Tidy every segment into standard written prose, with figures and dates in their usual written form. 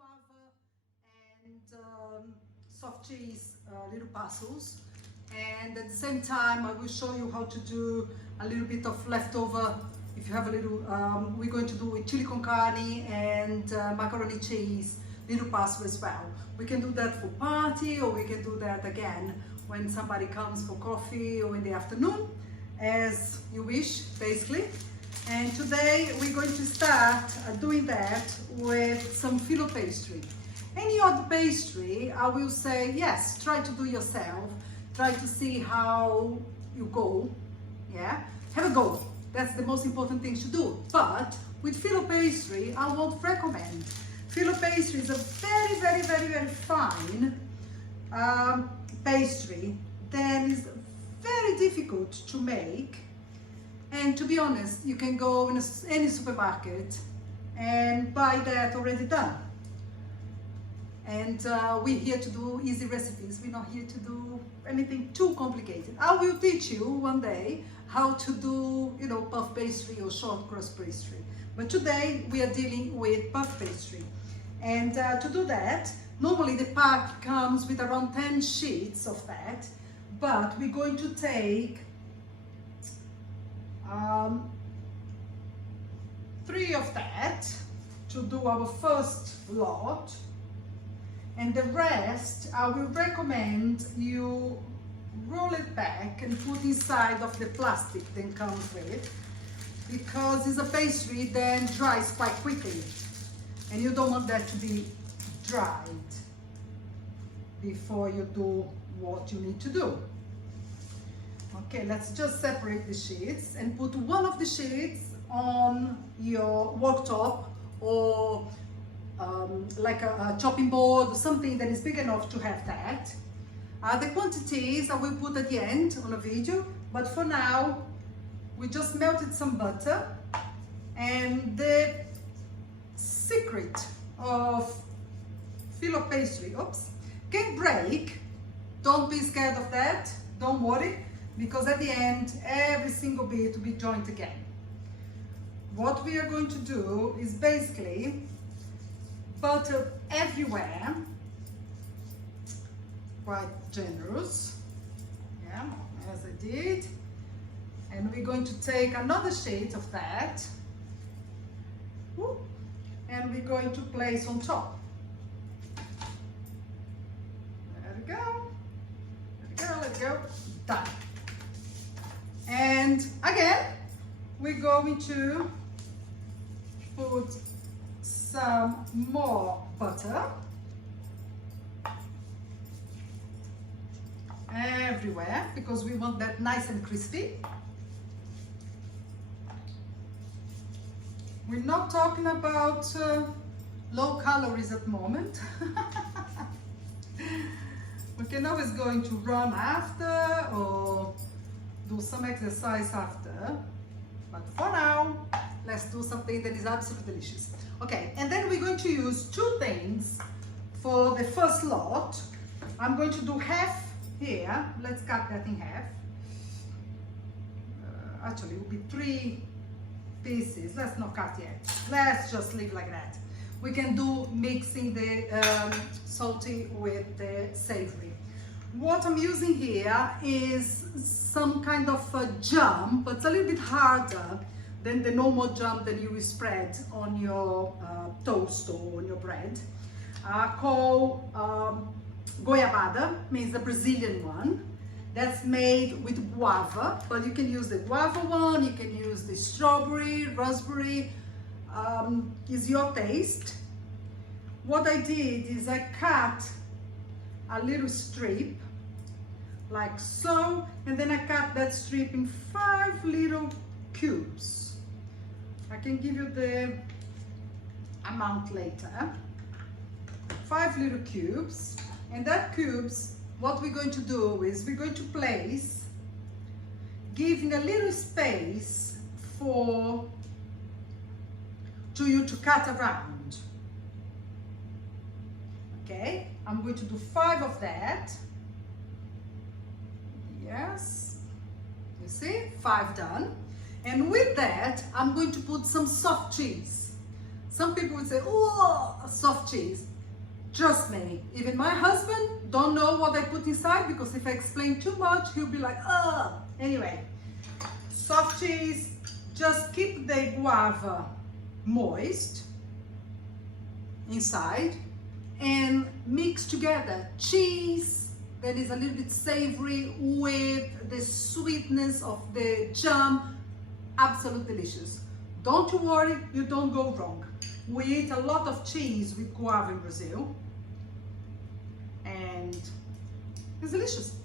guava and soft cheese little parcels, and at the same time I will show you how to do a little bit of leftover. If you have a little, we're going to do with chili con carne and macaroni cheese little pasta as well. We can do that for party, or we can do that again when somebody comes for coffee or in the afternoon, as you wish, basically. And today we're going to start doing that with some filo pastry. Any other pastry, I will say, yes, try to do yourself. Try to see how you go, yeah? Have a go. That's the most important thing to do. But with filo pastry, I won't recommend. Filo pastry is a very fine pastry that is very difficult to make. And to be honest, you can go in any supermarket and buy that already done. And we're here to do easy recipes. We're not here to do anything too complicated. I will teach you one day how to do, you know, puff pastry or short crust pastry. But today we are dealing with puff pastry. And to do that, normally the pack comes with around 10 sheets of that, but we're going to take 3 of that to do our first lot, and the rest I will recommend you roll it back and put inside of the plastic that comes with, because it's a pastry that dries quite quickly and you don't want that to be dried before you do what you need to do. Okay, let's just separate the sheets and put one of the sheets on your worktop, or like a chopping board, something that is big enough to have that. The quantities I will put at the end on a video, but for now we just melted some butter. And the secret of filo pastry, can break. Don't be scared of that, don't worry, because at the end every single bit will be joined again. What we are going to do is basically butter everywhere, quite generous, yeah, as I did. And we're going to take another sheet of that, and we're going to place on top. There we go, let it go, done. And again, we're going to put some more butter everywhere, because we want that nice and crispy. We're not talking about low calories at the moment. We can always go into run after or do some exercise after, but for now, let's do something that is absolutely delicious. Okay, and then we're going to use 2 things for the first lot. I'm going to do half here. Let's cut that in half. Actually, it will be 3 pieces. Let's not cut yet. Let's just leave like that. We can do mixing the salty with the savory. What I'm using here is some kind of a jam, but it's a little bit harder than the normal jam that you will spread on your toast or on your bread. Called goiabada, means the Brazilian one. That's made with guava, but you can use the guava one, you can use the strawberry, raspberry, is your taste. What I did is I cut a little strip, like so, and then I cut that strip in 5 little cubes. I can give you the amount later. 5 little cubes, and that cubes, what we're going to do is we're going to place, giving a little space for you to cut around. Okay, I'm going to do 5 of that. Yes, you see, 5 done. And with that, I'm going to put some soft cheese. Some people would say, oh, soft cheese. Trust me, even my husband don't know what I put inside, because if I explain too much, he'll be like, oh. Anyway, soft cheese, just keep the guava moist inside and mix together cheese that is a little bit savory with the sweetness of the jam. Absolutely delicious. Don't you worry, you don't go wrong. We eat a lot of cheese with guava in Brazil, and it's delicious.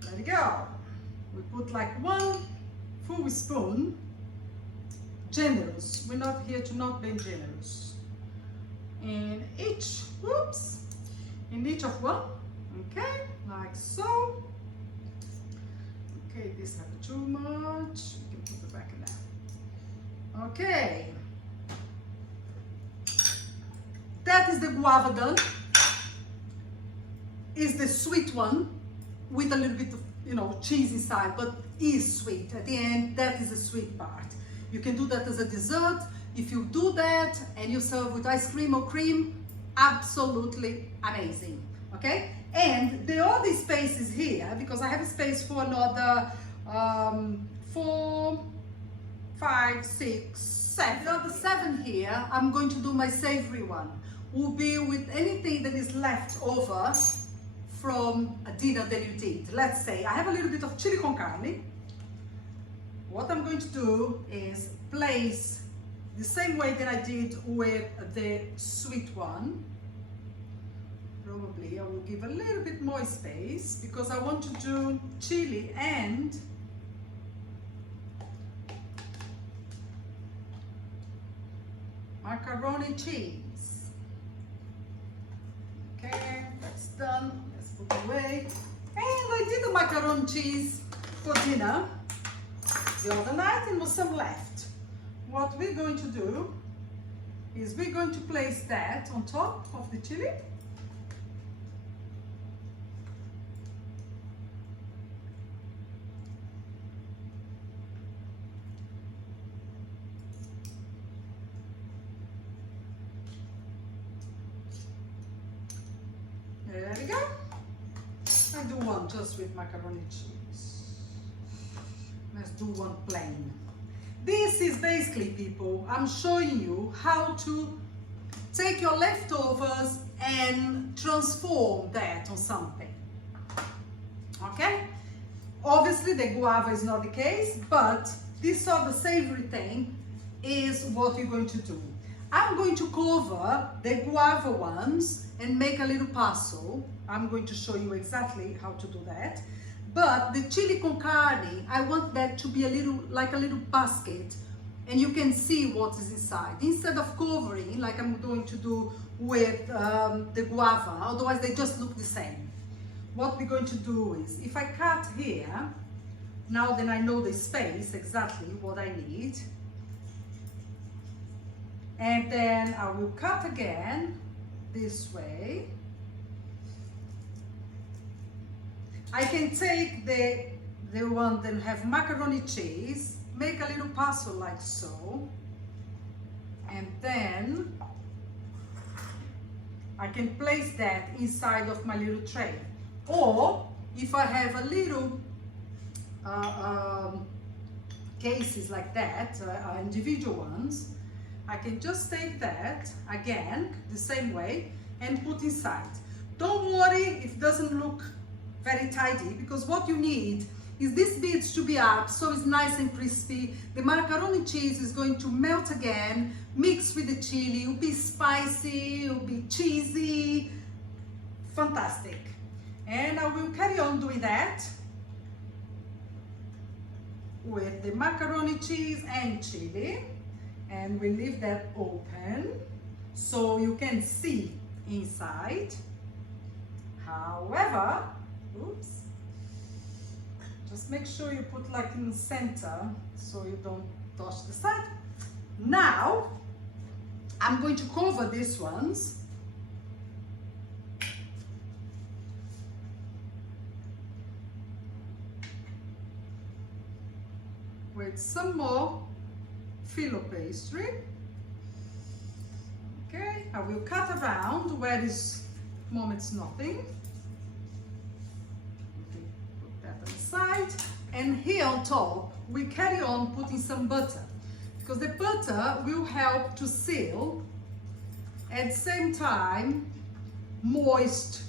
There we go. We put like 1 full spoon, generous. We're not here to not be generous. In each, whoops, in each of one, okay, like so. Okay, this have too much. We can put it back in there. Okay. That is the guava done. Is the sweet one with a little bit of, you know, cheese inside, but is sweet. At the end, that is the sweet part. You can do that as a dessert. If you do that and you serve with ice cream or cream, absolutely amazing. Okay? And the other space is here, because I have a space for another 4, 5, 6, 7. The other 7 here, I'm going to do my savory one. Will be with anything that is left over from a dinner that you did. Let's say I have a little bit of chili con carne. What I'm going to do is place the same way that I did with the sweet one. Probably I will give a little bit more space, because I want to do chili and macaroni cheese. Okay, that's done. Let's put it away. And I did the macaroni cheese for dinner the other night, and was some left. What we're going to do is we're going to place that on top of the chili. There we go. I do one just with macaroni cheese. Let's do one plain. This is basically, people, I'm showing you how to take your leftovers and transform that on something. Okay? Obviously the guava is not the case, but this sort of savory thing is what you're going to do. I'm going to cover the guava ones and make a little parcel. I'm going to show you exactly how to do that. But the chili con carne, I want that to be a little, like a little basket, and you can see what is inside. Instead of covering, like I'm going to do with the guava, otherwise they just look the same. What we're going to do is, if I cut here, now then I know the space, exactly what I need. And then I will cut again this way. I can take the one that have macaroni cheese, make a little parcel like so, and then I can place that inside of my little tray. Or if I have a little cases like that, individual ones, I can just take that again the same way and put inside. Don't worry if it doesn't look very tidy, because what you need is these bits to be up so it's nice and crispy. The macaroni cheese is going to melt again, mix with the chili, it'll be spicy, it'll be cheesy, fantastic. And I will carry on doing that with the macaroni cheese and chili, and we leave that open so you can see inside. However, oops, just make sure you put like in the center so you don't touch the side. Now I'm going to cover these ones with some more filo pastry. Okay, I will cut around where this moment's nothing. Okay, put that on the side. And here on top, we carry on putting some butter, because the butter will help to seal, at the same time moist,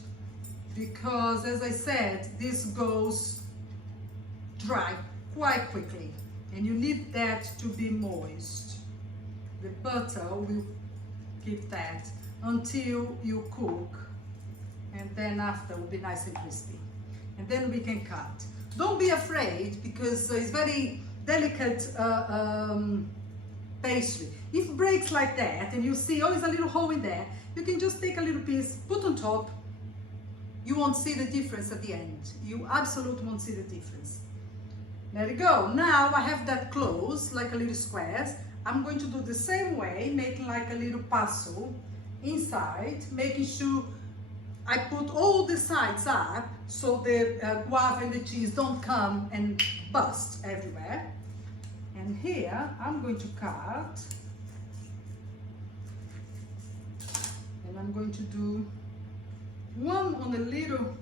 because as I said, this goes dry quite quickly and you need that to be moist. The butter will keep that until you cook, and then after will be nice and crispy, and then we can cut. Don't be afraid, because it's very delicate pastry. If it breaks like that and you see, oh, there's a little hole in there, you can just take a little piece, put on top. You won't see the difference at the end. You absolutely won't see the difference. There you go. Now I have that closed like a little squares. I'm going to do the same way, making like a little puzzle inside, making sure I put all the sides up so the guava and the cheese don't come and bust everywhere. And here I'm going to cut, and I'm going to do one on a little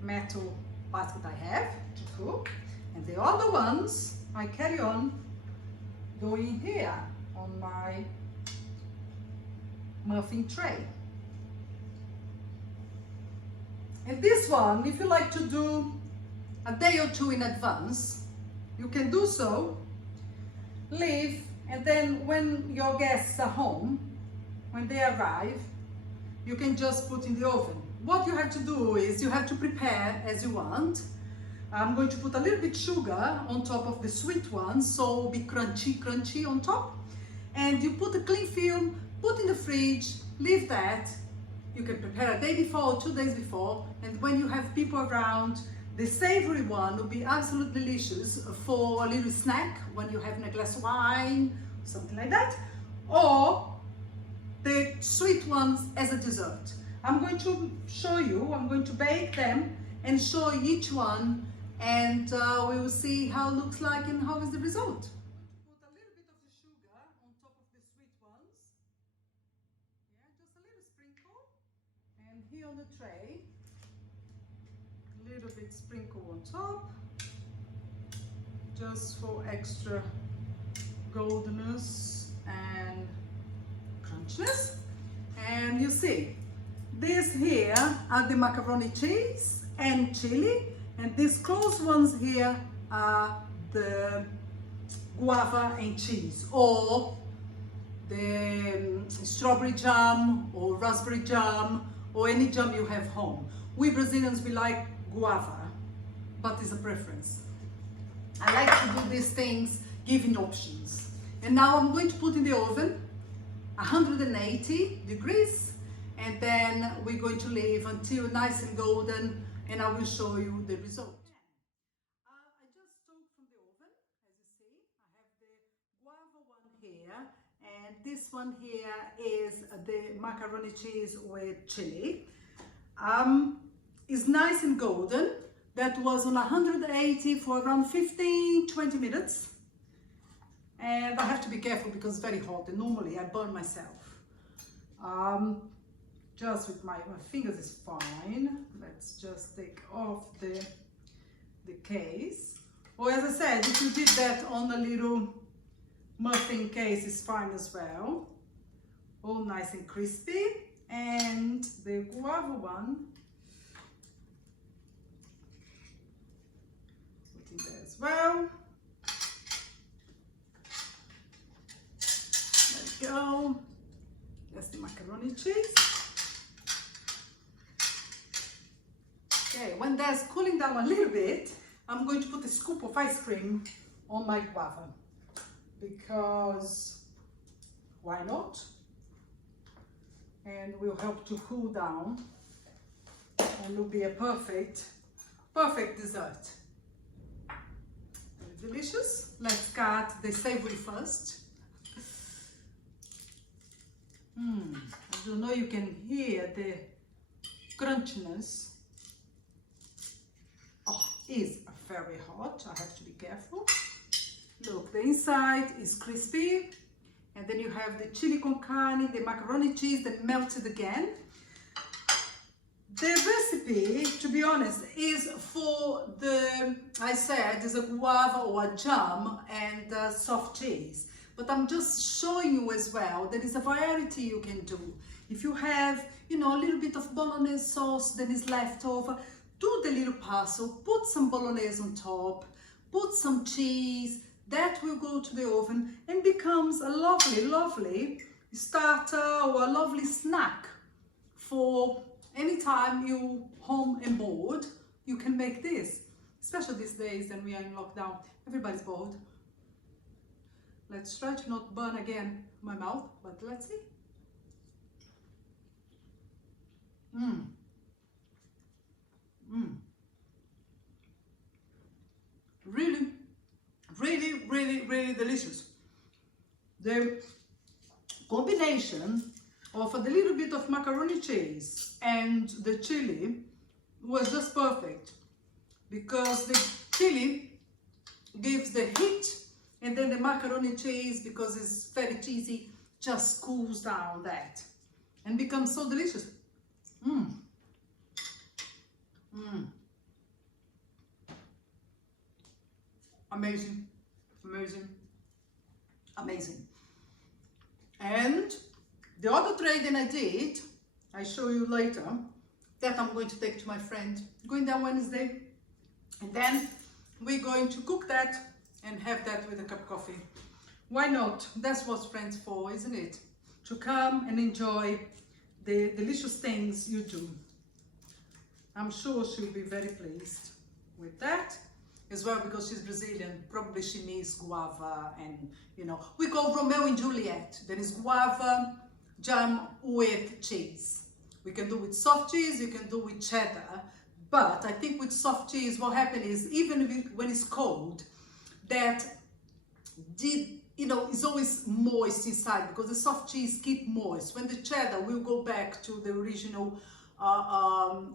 metal basket I have to cook, and the other ones I carry on going here on my muffin tray. And this one, if you like to do a day or two in advance, you can do so, leave, and then when your guests are home, when they arrive, you can just put in the oven. What you have to do is you have to prepare as you want. I'm going to put a little bit sugar on top of the sweet one, so it will be crunchy on top. And you put a cling film, put in the fridge, leave that. You can prepare a day before or 2 days before, and when you have people around, the savory one will be absolutely delicious for a little snack when you're having a glass of wine, something like that, or the sweet ones as a dessert. I'm going to show you, I'm going to bake them and show each one, and we will see how it looks like and how is the result. Put a little bit of the sugar on top of the sweet ones. Yeah, just a little sprinkle. And here on the tray, a little bit sprinkle on top, just for extra goldenness and crunchiness. And you see, these here are the macaroni cheese and chili, and these close ones here are the guava and cheese, or the strawberry jam or raspberry jam, or any jam you have home. We Brazilians, we like guava, but it's a preference. I like to do these things, giving options. And now I'm going to put in the oven 180 degrees, and then we're going to leave until nice and golden, and I will show you the result. I just took from the oven, as you see. I have the guava one here, and this one here is the macaroni cheese with chili. It's nice and golden. That was on 180 for around 15-20 minutes. And I have to be careful because it's very hot, and normally I burn myself. Just with my fingers is fine. Let's just take off the case. Or as I said, if you did that on a little muffin case, it's fine as well. All nice and crispy. And the guava one, put in there as well. There we go. That's the macaroni cheese. Okay, when that's cooling down a little bit, I'm going to put a scoop of ice cream on my guava, because why not? And will help to cool down, and will be a perfect dessert. Very delicious. Let's cut the savory first. I don't know, you can hear the crunchiness. Oh, it's very hot. I have to be careful. Look, the inside is crispy And then you have the chili con carne, the macaroni cheese that melted again. The recipe, to be honest, is for the, I said, is a guava or a jam and soft cheese. But I'm just showing you as well, there is a variety you can do. If you have, you know, a little bit of bolognese sauce that is left over, do the little parcel, put some bolognese on top, put some cheese, that will go to the oven and becomes a lovely, lovely starter or a lovely snack for anytime you home and bored. You can make this, especially these days when we are in lockdown. Everybody's bored. Let's try to not burn again my mouth, but let's see. Really, really, really, really delicious. The combination of a little bit of macaroni cheese and the chili was just perfect, because the chili gives the heat, and then the macaroni cheese, because it's very cheesy, just cools down that and becomes so delicious. Amazing, amazing, amazing. And the other tray that I did, I show you later, that I'm going to take to my friend, going down Wednesday, and then we're going to cook that and have that with a cup of coffee. Why not? That's what friends for, isn't it? To come and enjoy the delicious things you do. I'm sure she'll be very pleased with that as well, because she's Brazilian. Probably she needs guava, and you know, we call Romeu and Juliet. There is guava jam with cheese. We can do with soft cheese, you can do with cheddar, but I think with soft cheese what happens is, even when it's cold, that is always moist inside, because the soft cheese keep moist. When the cheddar will go back to the original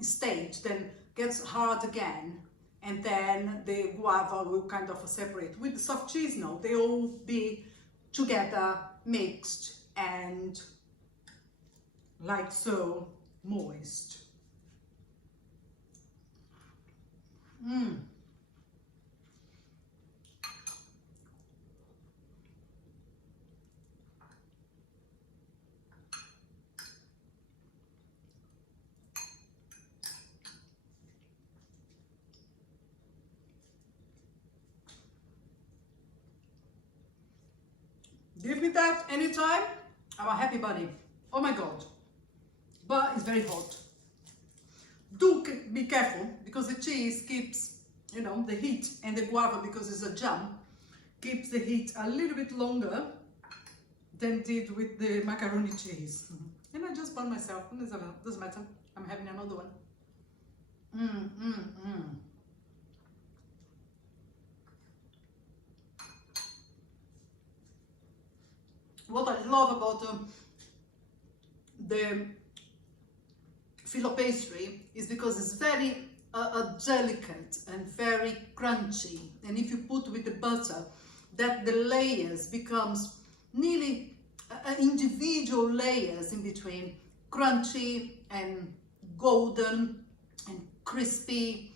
stage, then gets hard again, and then the guava will kind of separate. With the soft cheese, no, they all be together, mixed, and like so, moist. Give me that anytime, I'm a happy bunny. Oh my God. But it's very hot. Do be careful, because the cheese keeps, you know, the heat, and the guava, because it's a jam, keeps the heat a little bit longer than it did with the macaroni cheese. And I just burned myself. Doesn't matter. I'm having another one. What I love about the filo pastry is because it's very delicate and very crunchy, and if you put with the butter, that the layers becomes nearly individual layers in between, crunchy and golden and crispy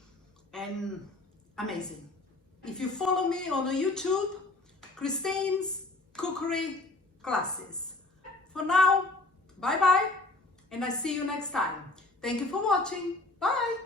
and amazing. If you follow me on YouTube, Christine's Cookery Classes. For now, bye bye, and I see you next time. Thank you for watching. Bye.